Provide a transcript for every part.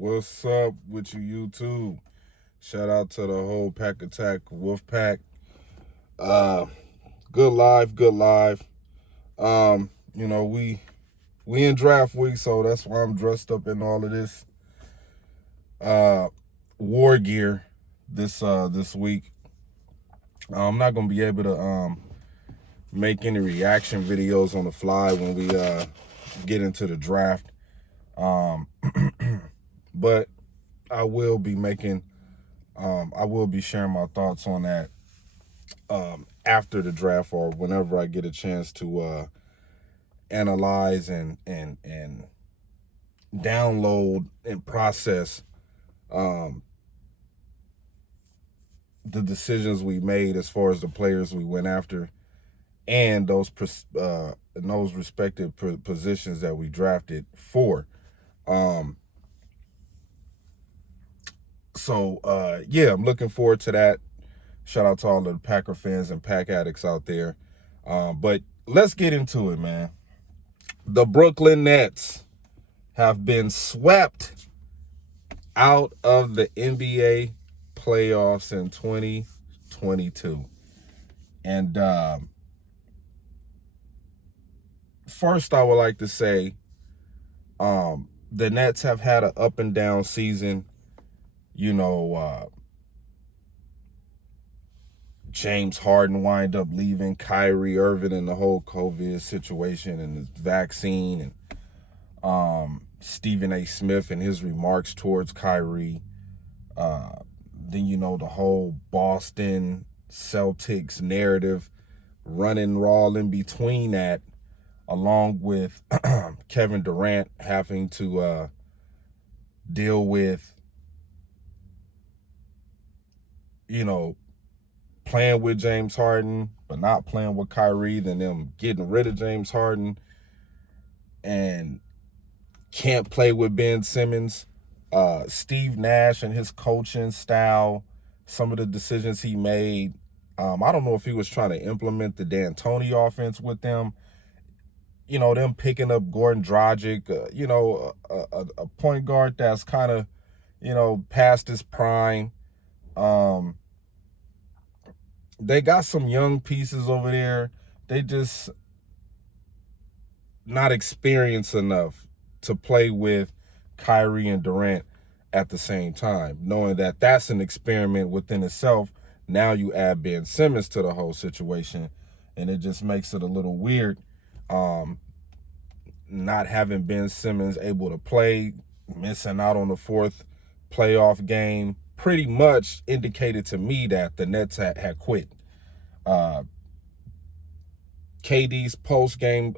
What's up with you, YouTube? Shout out to the whole Pack Attack Wolf Pack. Good live, good live. We in draft week, so that's why I'm dressed up in all of this war gear this week. I'm not gonna be able to make any reaction videos on the fly when we get into the draft. But I will be making I will be sharing my thoughts on that after the draft or whenever I get a chance to analyze and download and process the decisions we made as far as the players we went after and those respective positions that we drafted for. Yeah, I'm looking forward to that. Shout out to all the Packer fans and Pack addicts out there. But let's get into it, man. The Brooklyn Nets have been swept out of the NBA playoffs in 2022. And first, I would like to say the Nets have had an up and down season. James Harden wind up leaving, Kyrie Irving and the whole COVID situation and the vaccine, and Stephen A. Smith and his remarks towards Kyrie. Then, the whole Boston Celtics narrative running raw in between that, along with Kevin Durant having to deal with, playing with James Harden, but not playing with Kyrie, then them getting rid of James Harden and can't play with Ben Simmons. Steve Nash and his coaching style, some of the decisions he made. I don't know if he was trying to implement the D'Antoni offense with them. Them picking up Goran Dragic, a point guard that's kind of, past his prime. They got some young pieces over there. They just not experienced enough to play with Kyrie and Durant at the same time, knowing that that's an experiment within itself. Now you add Ben Simmons to the whole situation, and it just makes it a little weird. Not having Ben Simmons able to play, missing out on the fourth playoff game, pretty much indicated to me that the Nets had quit. KD's post-game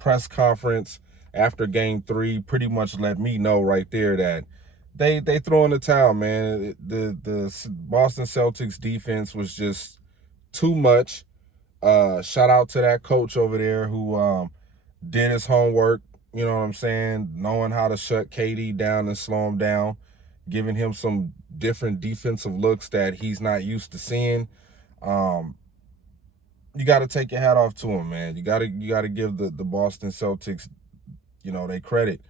press conference after game 3 pretty much let me know right there that they throw in the towel, man. The Boston Celtics defense was just too much. Shout out to that coach over there who did his homework, you know what I'm saying, knowing how to shut KD down and slow him down, giving him some different defensive looks that he's not used to seeing. You got to take your hat off to him, man. You got to give the Boston Celtics, they credit.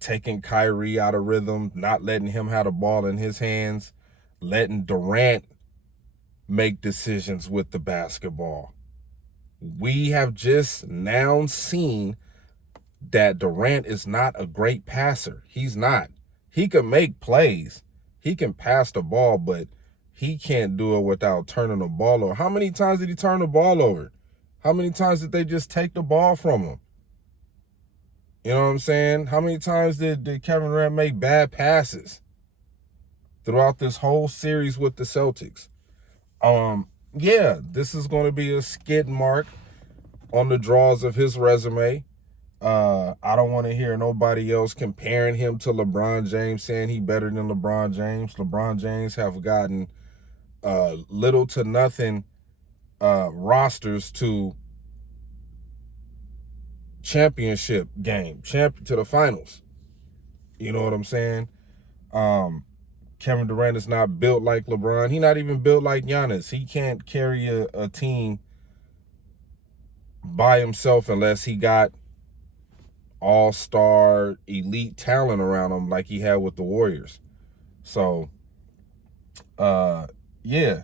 Taking Kyrie out of rhythm, not letting him have the ball in his hands, letting Durant make decisions with the basketball. We have just now seen that Durant is not a great passer. He's not. He can make plays. He can pass the ball, but he can't do it without turning the ball over. How many times did he turn the ball over? How many times did they just take the ball from him? You know what I'm saying? How many times did Kevin Durant make bad passes throughout this whole series with the Celtics? Yeah, this is going to be a skid mark on the draws of his resume. I don't want to hear nobody else comparing him to LeBron James, saying he better than LeBron James. LeBron James have gotten little to nothing rosters to championship game, to the finals. You know what I'm saying? Kevin Durant is not built like LeBron. He's not even built like Giannis. He can't carry a team by himself unless he got all-star elite talent around him like he had with the Warriors. So, yeah.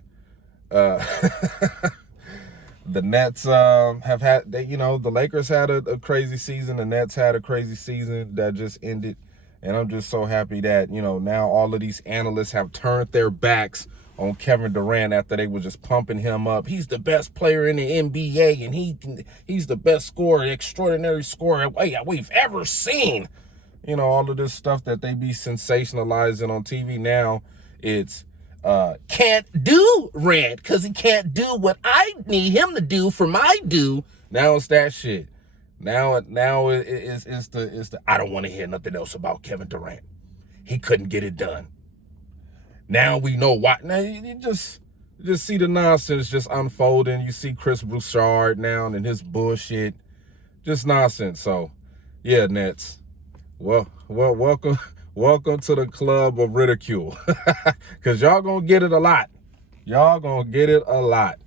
The Nets have had, the Lakers had a crazy season. The Nets had a crazy season that just ended. And I'm just so happy that, now all of these analysts have turned their backs on Kevin Durant after they were just pumping him up. He's the best player in the NBA, and he's the best scorer, extraordinary scorer we've ever seen. All of this stuff that they be sensationalizing on TV now, it's can't do Rant because he can't do what I need him to do for my due. Now it's that shit. Now it's the I don't want to hear nothing else about Kevin Durant. He couldn't get it done. Now we know why. Now you just see the nonsense just unfolding. You see Chris Broussard now and his bullshit, just nonsense. So, yeah, Nets. Well, welcome to the club of ridicule, because y'all gonna get it a lot. Y'all gonna get it a lot.